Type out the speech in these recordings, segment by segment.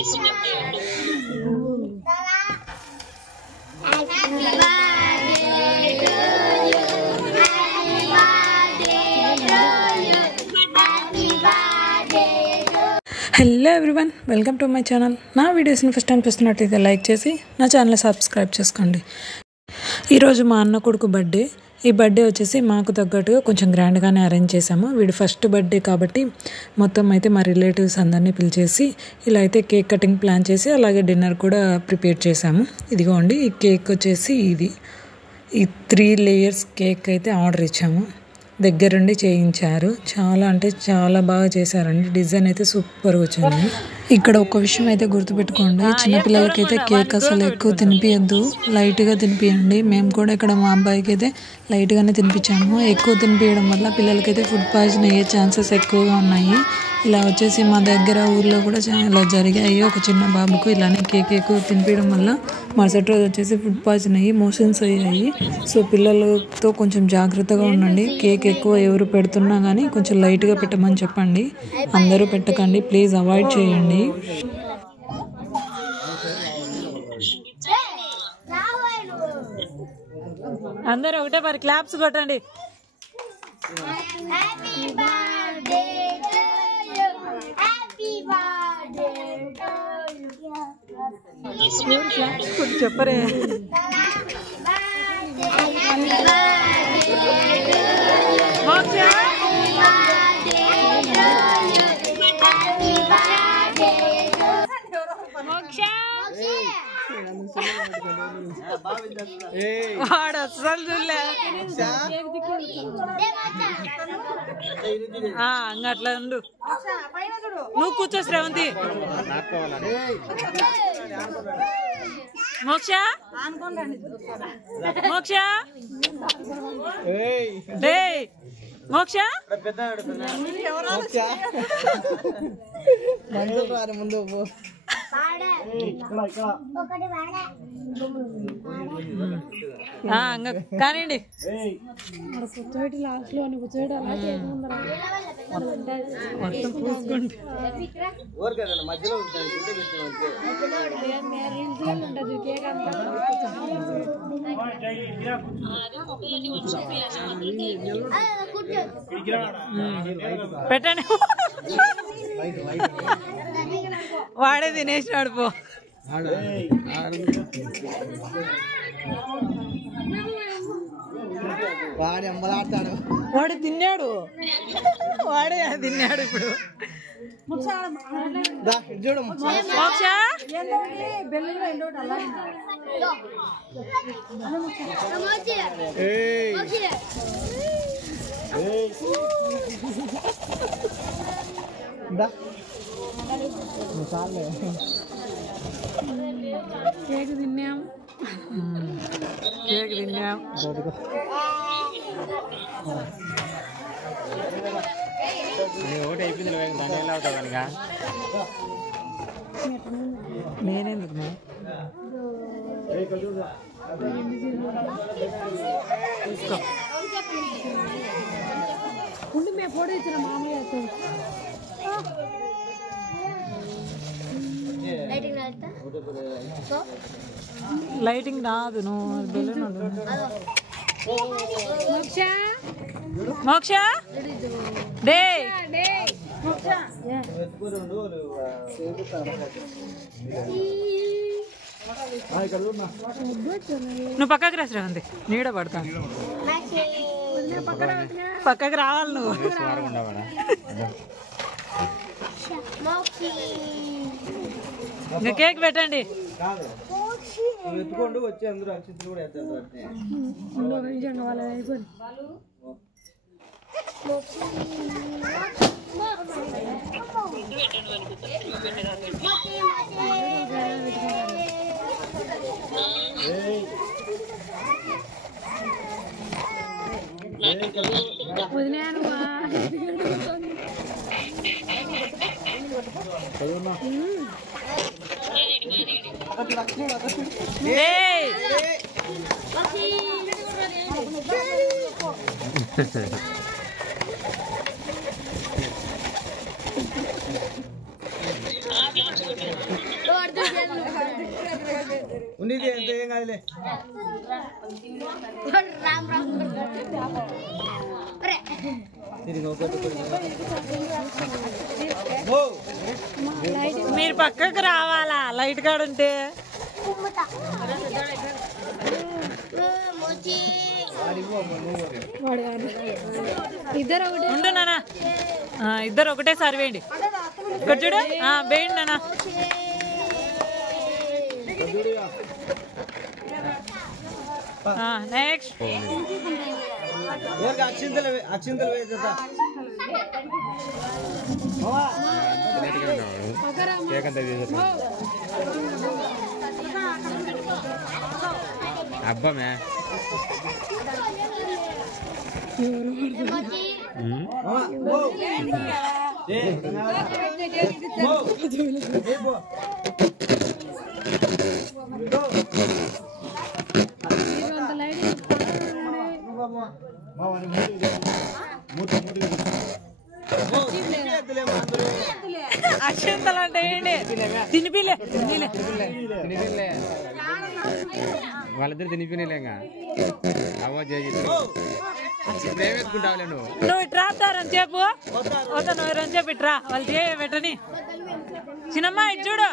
Hello everyone, welcome to my channel. నా వీడియోస్ని first time చూస్తున్నట్టయితే లైక్ చేసి నా ఛానల్ని సబ్స్క్రైబ్ చేసుకోండి. ఈరోజు మా అన్న కొడుకు బర్త్డే. ఈ బర్త్డే వచ్చేసి మాకు తగ్గట్టుగా కొంచెం గ్రాండ్గానే అరేంజ్ చేసాము. వీడి ఫస్ట్ బర్త్డే కాబట్టి మొత్తం అయితే మా రిలేటివ్స్ అందరినీ పిలిచేసి ఇలా అయితే కేక్ కటింగ్ ప్లాన్ చేసి అలాగే డిన్నర్ కూడా ప్రిపేర్ చేసాము. ఇదిగోండి, ఈ కేక్ వచ్చేసి ఈ 3 లేయర్స్ కేక్ అయితే ఆర్డర్ ఇచ్చాము. దగ్గరుండి చేయించారు. చాలా అంటే చాలా బాగా చేశారండి. డిజైన్ అయితే సూపర్ వచ్చింది. ఇక్కడ ఒక విషయం అయితే గుర్తుపెట్టుకోండి, చిన్నపిల్లలకైతే కేక్ అసలు ఎక్కువ తినిపించద్దు, లైట్గా తినిపించండి. మేము కూడా ఇక్కడ మా అబ్బాయికి అయితే లైట్గానే తినిపించాము. ఎక్కువ తినిపించడం వల్ల పిల్లలకైతే ఫుడ్ పాయిజన్ అయ్యే ఛాన్సెస్ ఎక్కువగా ఉన్నాయి. ఇలా వచ్చేసి మా దగ్గర ఊర్లో కూడా చాలా జరిగాయి. ఒక చిన్న బాబుకు ఇలానే కేక్ ఎక్కువ తినిపించడం వల్ల మరుసటి రోజు వచ్చేసి ఫుడ్ పాయిజన్ అయ్యి మోషన్స్ అయ్యాయి. సో పిల్లలతో కొంచెం జాగ్రత్తగా ఉండండి. కేక్ ఎక్కువ ఎవరు పెడుతున్నా కానీ కొంచెం లైట్గా పెట్టమని చెప్పండి. అందరూ పెట్టకండి, ప్లీజ్ అవాయిడ్ చేయండి. అందరూ ఒకటే మరి క్లాప్స్ కొట్టండి. చెప్పరే వాడు అసలు చూడలే. అట్లా ఉండు, నువ్వు కూర్చో శ్రవంతి. మోక్ష మోక్ష మోక్ష ముందు కానివ్వండి. మొత్తం పూసుకోండి. పెట్టండి. వాడే తినేసినాడు పో. వాడు తిన్నాడు, వాడే తిన్నాడు. ఇప్పుడు చూడు మోక్ష కేక్ తిన్నాం. ఒకటి అయిపోయింది, దాని ఎలా అవుతావు కనుక నేనెందుకు తీసుకో. ఉండి మేము ఫోటో ఇచ్చిన మామూలు లైటింగ్ రాదు. నువ్వు మోక్ష డే నువ్వు పక్కకి రాసిరాంది, నీడ పడతాను. పక్కకి రావాలి నువ్వు. ఇంకా కేక్ పెట్టండి. ఎత్తుకోండి, వచ్చి అందరూ అక్షింతలు కూడా ఎత్తారు. ఉన్నది ఎంత ఏం కాదులే మీరు పక్కకు రావాలా లైట్ కాడ ఉంటే ఉండు నాన్న ఇద్దరు ఒకటేసారి వేయండి ఇక్కడ చూడు వేయండి నాన్న నెక్స్ట్ అక్షింతలు అబ్బా మే అక్షంతలు అంటే ఏంటి తినిపిలే వాళ్ళిద్దరు తినిపినేలేగా అవ్వ చేసి వేసుకుంటావులే నువ్వు ఇట్రా అని చెప్పు వద్దా నువ్వు అని చెప్పి ఇట్రా వాళ్ళు పెట్టని చిన్నమ్మ ఇటు చూడు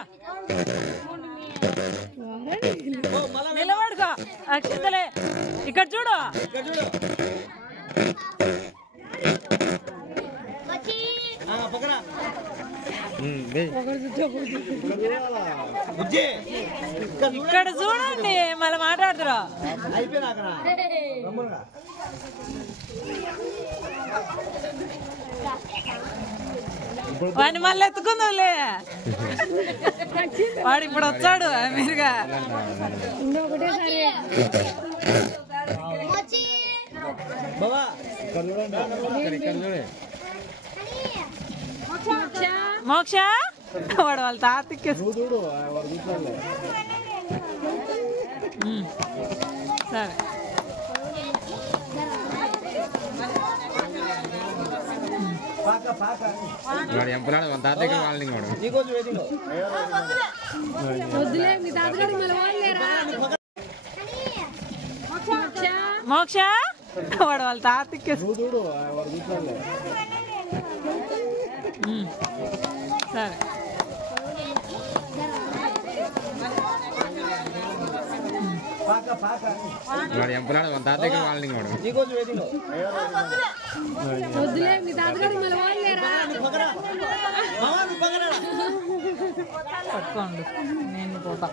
నిలబడుకో అక్షంతలే ఇక్కడ చూడు ఇక్కడ చూడండి మళ్ళీ మాట్లాడుతురా వాడిని మళ్ళీ ఎత్తుకుందాంలే వాడు ఇప్పుడు వచ్చాడు మీరుగా మోక్ష వాడు వాళ్ళ తాతకి సరే వాడు ఎంపలాడు వాళ్ళ తాత దగ్గర వాళ్ళని మోక్ష వాడు వాళ్ళ తాతకి సరే వాడు ఎంపలాడు వాళ్ళ తాత దగ్గర వాళ్ళని పట్టుకోండి నేను పోతా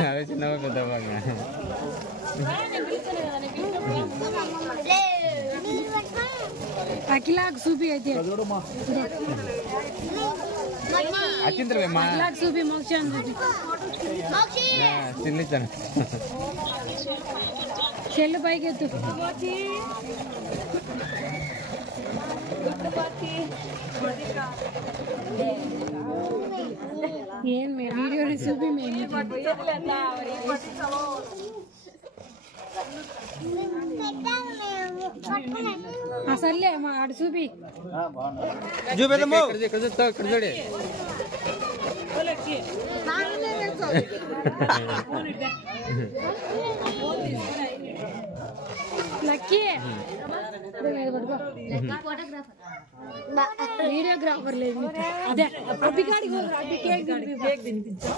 అదే చిన్నగా పెద్ద అఖిలాకు చూపి అయితే అచ్చింతలేమ్మా అఖిలాకు చూపి మోక్షాన్ని చూపి తినిచ్చాను చెల్లు పైకి ఎత్తు ఏం మే వీడియో చూపి మేము అసలే మా ఆడు చూపి ఇక్కడ చూస్తావు ఇక్కడ చూడే లక్కీ వీడియోగ్రాఫర్ లేదు అదే అబ్బికాడికి కేక్ తినిపించా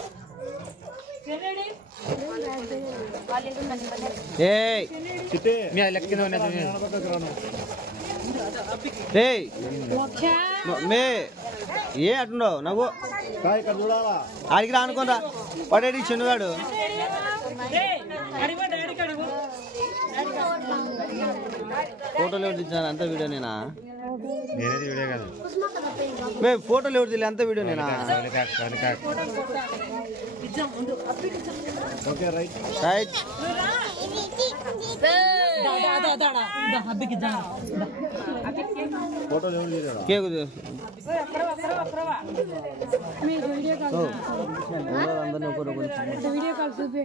ఏ అటుండవు నాకు ఆడికి రా అనుకోరా పడేడి చిన్నగాడు ఫోటోలు ఎవరు తెచ్చాను అంత వీడియో నేనా నేనేది వీడియో కాదు మేము ఫోటోలు ఎవరు తెలియదు అంత వీడియో నేనా ఓకే రైట్ రైట్ ఫోటోలు ఎవరు తీయరా కేక్ అందరినీ వీడియో కాల్ చూపి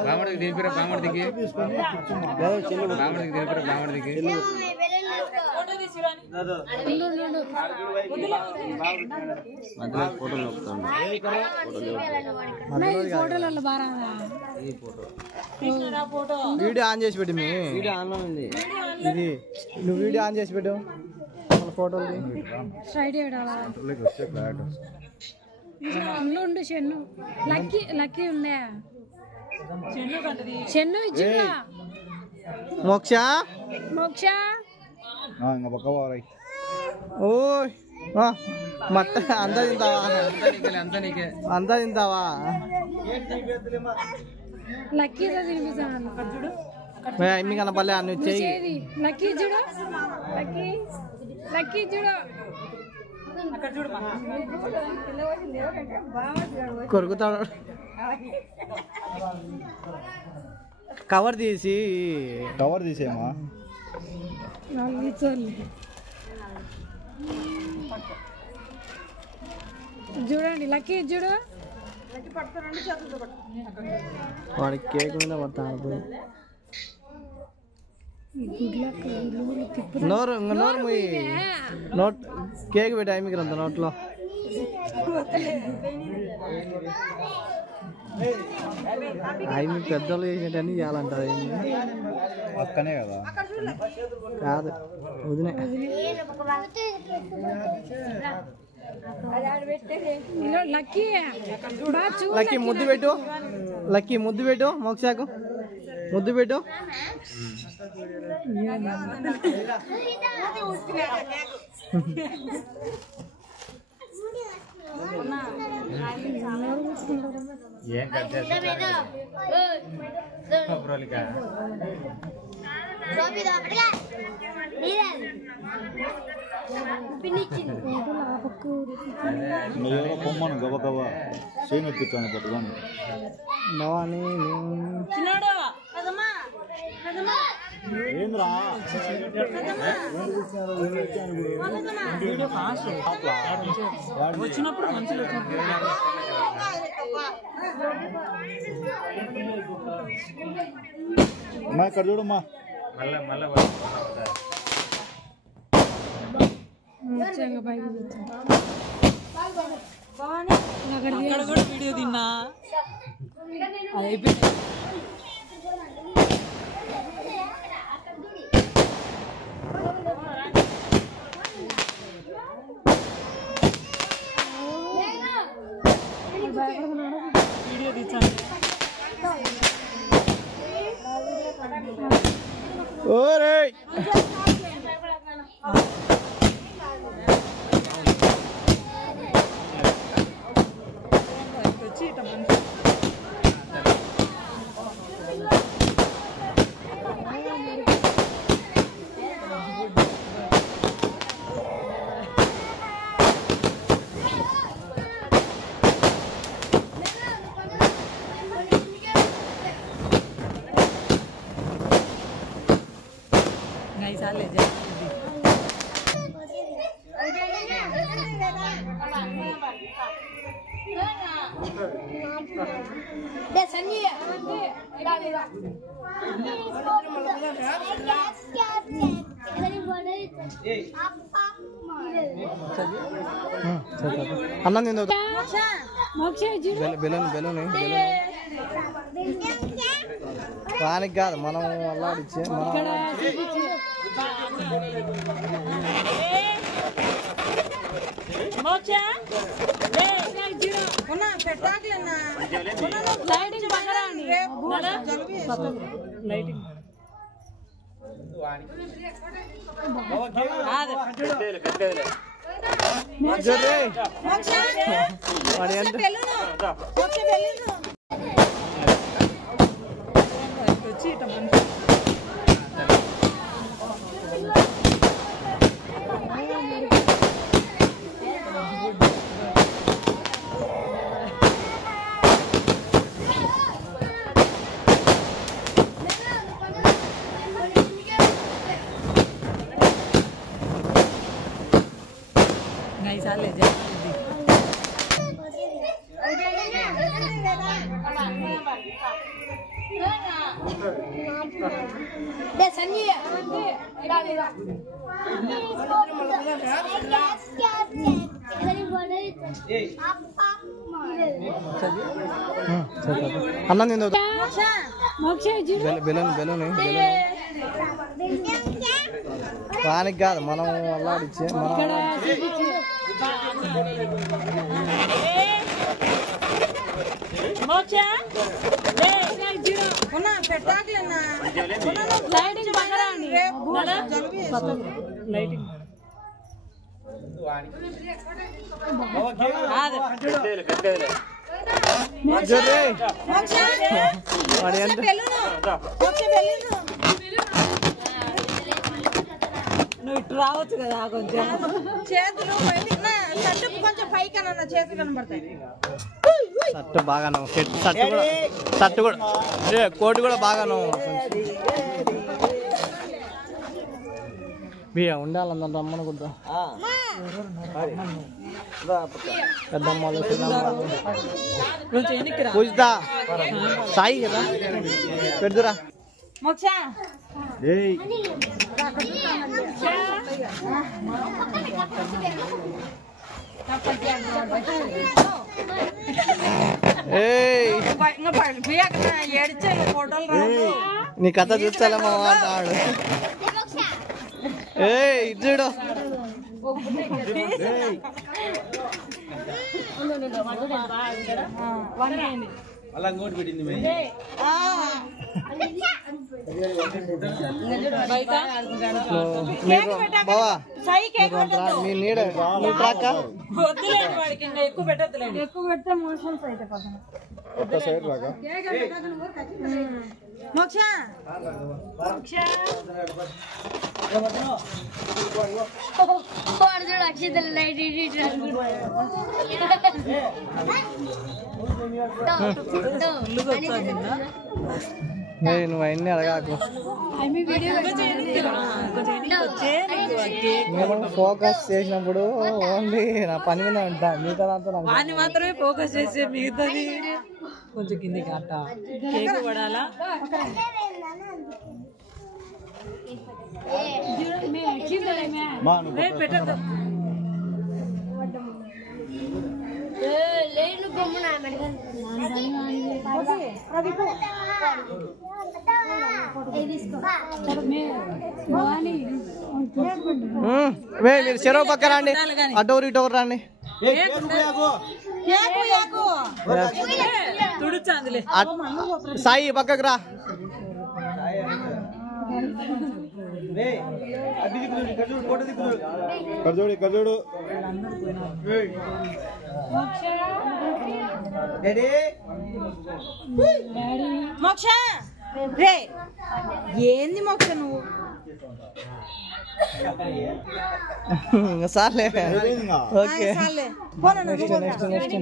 బామడికి దిగిపోయారా బామడికి బామడికి దిగిపోయారా బామడికి ఫోటోలలో బాగా వీడియో ఆన్ చేసి పెట్టు. వీడియో ఆన్లో ఉంది. ఇది నువ్వు వీడియో ఆన్ చేసి పెట్టు. ఫోటోలు స్ట్రైట్ ఉండు. చెన్ను లక్కీ ఉందా? చెన్ను ఇచ్చిందా? మోక్ష ఇంకా పక్క పోరాయి. ఓయ్ మట్ట అంతా తింటావా? అంతా తింటావా? లక్కీతో తినిపిస్తాను. అమ్మి కనపల్లే అన్ని వచ్చాయి. లక్కీ చూడు. లక్కీ చూడు. కొరుకుతాడు. కవర్ తీసేమా. చూడండి లక్కీ చూడు. వాడి కేక్ మీద పడతాడు. నోరు నోట్ కేక్ పెట్టా మీకు అంత నోట్లో. అవి మీకు పెద్దోళ్ళు చేసినట్టు చేయాలంటారు. పక్కనే కదా కాదు వదిలే. లక్కీ ముద్దు పెట్టు. లక్కీ ముద్దు పెట్టు. మోక్షకు ముద్దు పెట్టు. ఏం కట్ చేస్తా ఎవరో పొమ్మను గబ చేను ఎప్పిస్తాను పట్టుకొని. ఏంద్రా వచ్చినప్పుడు మనుషులు అమ్మా ఇక్కడ చూడమ్మా. అక్కడ కూడా వీడియో తిన్నా. అయిపోయింది. వీడియో తీసాను. వచ్చి ఇట్లా మంచి साले అన్నం తిందా వానికి కాదు మనం అల్లాడిచ్చే అన్నం తిందో మోక్ష చూడు బెలూన్ బెలూన్ వానికి కాదు మనం అల్లాడిచ్చే ఇక్కడ మోక్ష లైటింగ్ బాగా లైటింగ్ నువ్వు ఇటు రావచ్చు కదా కొంచెం చేతులు కొంచెం పైకి అన్న చేతులు కనబడతాయి. షర్ట్ బాగాను షర్ట్ కూడా కోట్ కూడా బాగాను బియ్య ఉండాలన్న రమ్మని కూడా పెద్దమ్మలు పూజితా సాయి కదా పెడుతురా మోక్ష ఏడిచే ఫోటోలు రావు. నీ కథ చూస్తాలే మా వాడు ఇటు బావా మీ నీడ నువ్వు ట్రాక్ ఎక్కువ పెట్టద్దులేండి. ఎక్కువ పెడితే మోషన్స్ అయితే పక్కన మోక్ష నువ్వు అన్నీ అడగాకు నేను ఫోకస్ చేసినప్పుడు ఓన్లీ నా పని మీద ఉంటా మిగతా దాంతో వాడిని మాత్రమే ఫోకస్ చేసే మిగతాది కొంచెం కిందికి అట్ట కేక్ పడాలా పెట్టద్దు. మీరు చెరువు పక్క రండి అటోరు ఇటోరు రండి తుడుచా అందులే సాయి పక్కకు రా కర్జోడి కర్జోడు మోక్ష రే ఏంది మోక్ష నువ్వు సార్లే ఓకే చాలే పోనా నెక్స్ట్ నెక్స్ట్ నెక్స్ట్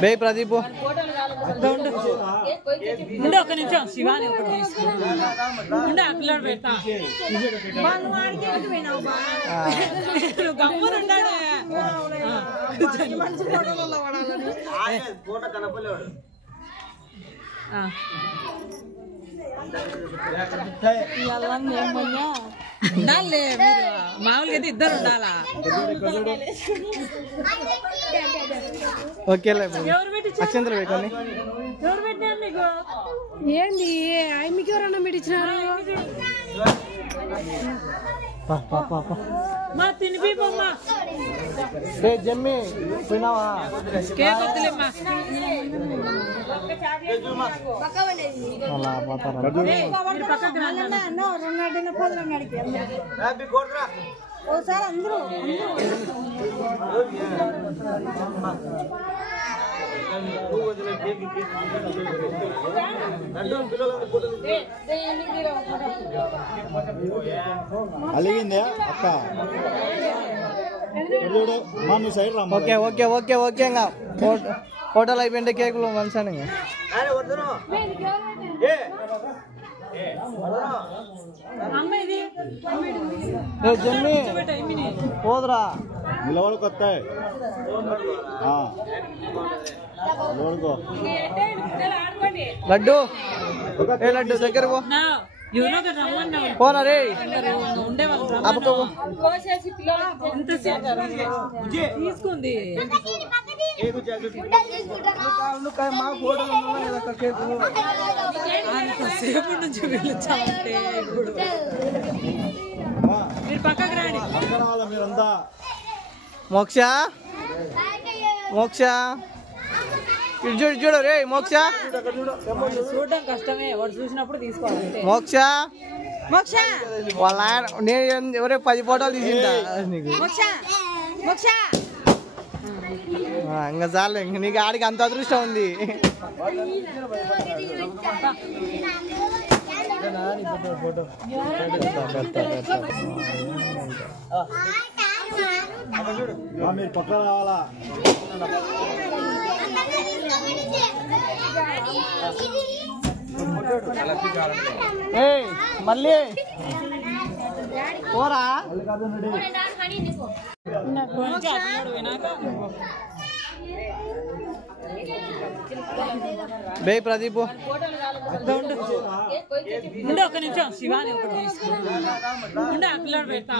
బే ప్రదీప్ ఉండే ఒక నిమిషం శివాని ఒకటి తీసుకుంటే ఆ పిల్లడు పెడతా గమ్మని ఉండాడు ఉండాలి మామూలుగా అయితే ఇద్దరు ఉండాలా ఓకేలే అక్షంతలు పెట్టండి ఎవరు పెట్టారు నీకు ఏంది మీకు ఎవరన్నా పెట్టించినారు మా తినిపిమ్మా జమ్మి పోయినావా కేక్ వద్దులేమ్మా అలా పోతారా ఓసారి అందరూ అలిగిందే అక్క చూడు మా నువ్వు సైడ్ రా ఓకే ఓకే ఓకే ఓకే ఇంకా హోటల్ అయిపోయింటే కేకులు మంచిగా అమ్మ ఇది జమ్మి పోదురా నిలబడుకో వస్తాయి నిలబడుకో లడ్డు ఏ లడ్డు దగ్గర పో పోనా రే తీసుకుంది అంతసేపు నుంచి పిలిచామంటే ఇప్పుడు మీరు పక్కకు రాండి. మీరంతా మోక్ష మోక్ష ఇటు చూడు చూడు రే మోక్ష చూడడం కష్టమే, వాడు చూసినప్పుడు తీసుకోవాలి. మోక్ష మోక్ష వాళ్ళ ఆయన నేను ఎవరే 10 ఫోటోలు తీసిందా నీకు మోక్ష మోక్ష ఇంకా చాలు ఇంక నీకు ఆడికి అంత అదృష్టం ఉంది. మీరు పక్క రావాలా మళ్ళీ పోరా బే ప్రదీప్ ఉండే ఒక్క నిమిషం, శివాని ఒకటి తీసుకుంటే ఆ పిల్లడు పెడతా.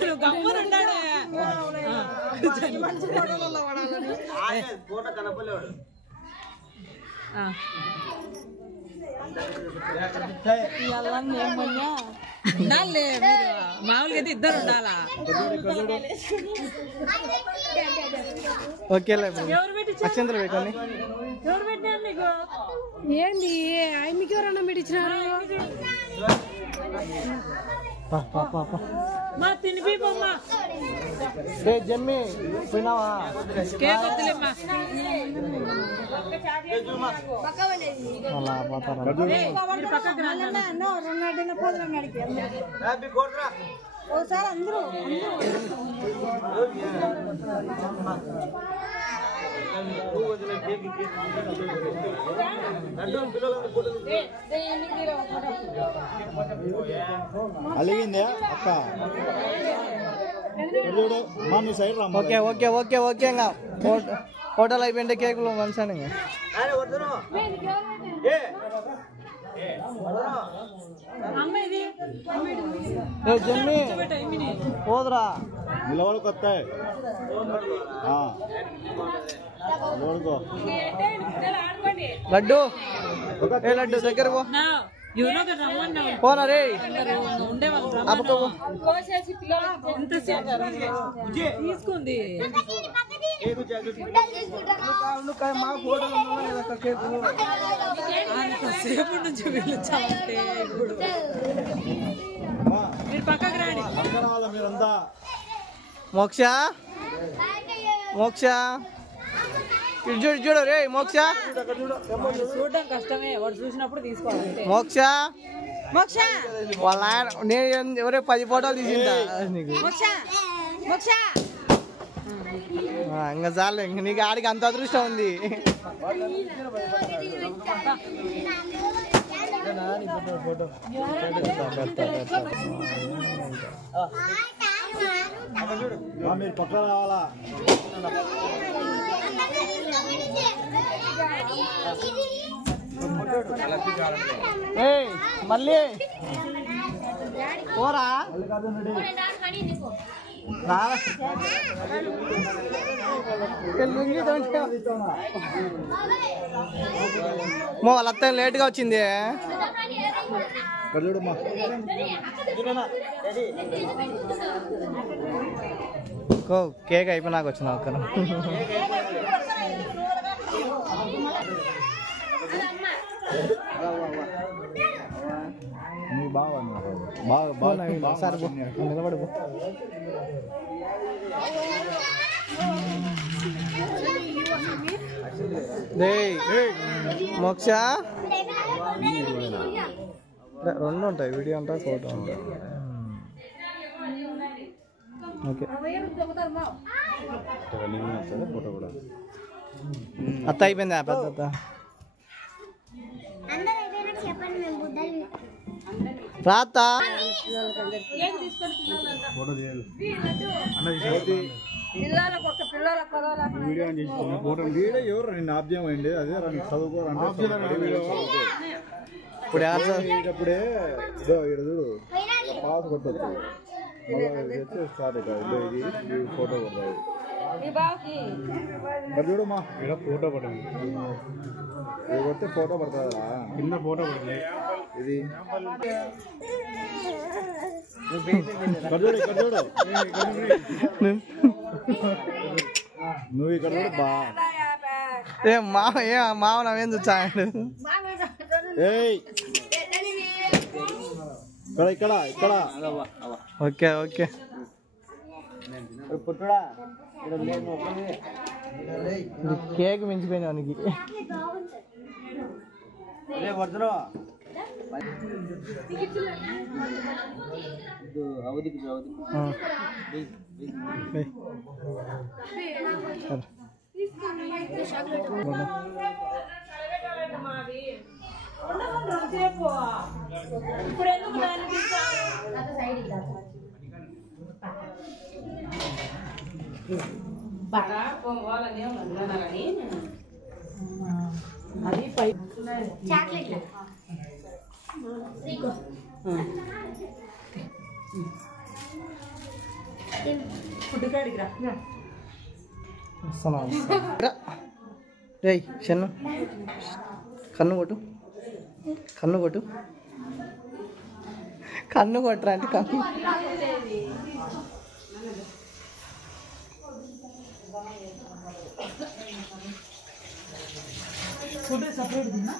నువ్వు గమ్మని ఉన్నాడే. ఉండాలే, మీరు మామూలుగా అయితే ఇద్దరు ఉండాలా. ఓకేలే అక్షంతలు పెట్టండి. ఎవరు పెట్టారు నీకు? ఏంది మీకు ఎవరన్నా పెట్టించినారు? మా తినిపి బొమ్మ జమ్మి పోయినావా కేక్ వద్దులేమ్మా. అలా పోతారా మీరు పక్కకు రండి. ఒకసారి అందరూ అలిగిందే అక్క చూడు మా నీ సైడ్ రా. ఓకే ఓకే ఓకే ఓకే ఇంకా హోటల్ అయిపోయింటే కేకులు మంచిగా ఇంకా జమ్మి పోదురా నిలబడుకో వస్తాయి నిలబడుకో లడ్డు ఏ లడ్డు దగ్గర పో పోనా రే తీసుకుంది అంతసేపు నుంచి పిలిచామంటే ఇప్పుడు మీరు పక్కకు రాండి. పక్క రావాలా మీరంతా మోక్ష మోక్ష ఇటు చూడు చూడు రే మోక్ష చూడడం కష్టమే, వాడు చూసినప్పుడు తీసుకోవాలి. మోక్ష మోక్ష వాళ్ళ ఆయన నేను ఎవరే 10 ఫోటోలు తీసిందా నీకు మోక్ష మోక్ష ఇంకా చాలు ఇంక నీకు ఆడికి అంత అదృష్టం ఉంది. మీరు పక్క రావాలా మళ్ళీ పోరా వాళ్ళ అత్త లేట్గా వచ్చింది. చూడమ్మా కేక్ అయిపోయినాక వచ్చిన ఒక్కరు బాగా బాగా బాగా సార్ నిలబడిపో మోక్ష 2 ఉంటాయి, వీడియో ఉంటాయి, ఫోటో ఉంటాయి. ఓకే ఫోటో కూడా అత్త అయిపోయింది ఆ పెద్ద అత్త. రాతా ఫోటో చేయాలి పిల్లలకు ఒక పిల్లల కొదవల వీడియో ఆన్ చేసి ఫోటో వీడియో ఎవరు నిన్ను ఆఫ్ చేయమండి అదే చదువుకోరంటే ఇప్పుడు అప్పుడే ఇదో ఇక్కడ చూడు పాస్ కొట్టచ్చు స్టార్ట్ అవుతుంది ఇది ఫోటో కొడతాయి మరి చూడమ్మా ఇక్కడ ఫోటో పడుతుంది ఇది కొడితే ఫోటో పడుతుందా కింద ఫోటో పడుతుంది ఇది ఇక్కడ చూడు నువ్వు ఇక్కడ చూడు బా మావ నవ్వేం చూచాడు ఏయ్ ఇక్కడ ఇక్కడ ఓకే ఓకే కేక్ మించిపోయింది వానికి ఇప్పుడు ఎందుకు అది పై ఫుడ్ కాడికి రా రేయ్ చెన్ను కన్ను కొట్టు కన్ను కొట్టు కన్ను కొట్టరా అంటే కన్ను ఫుడ్ సపరేట్ తిన్నా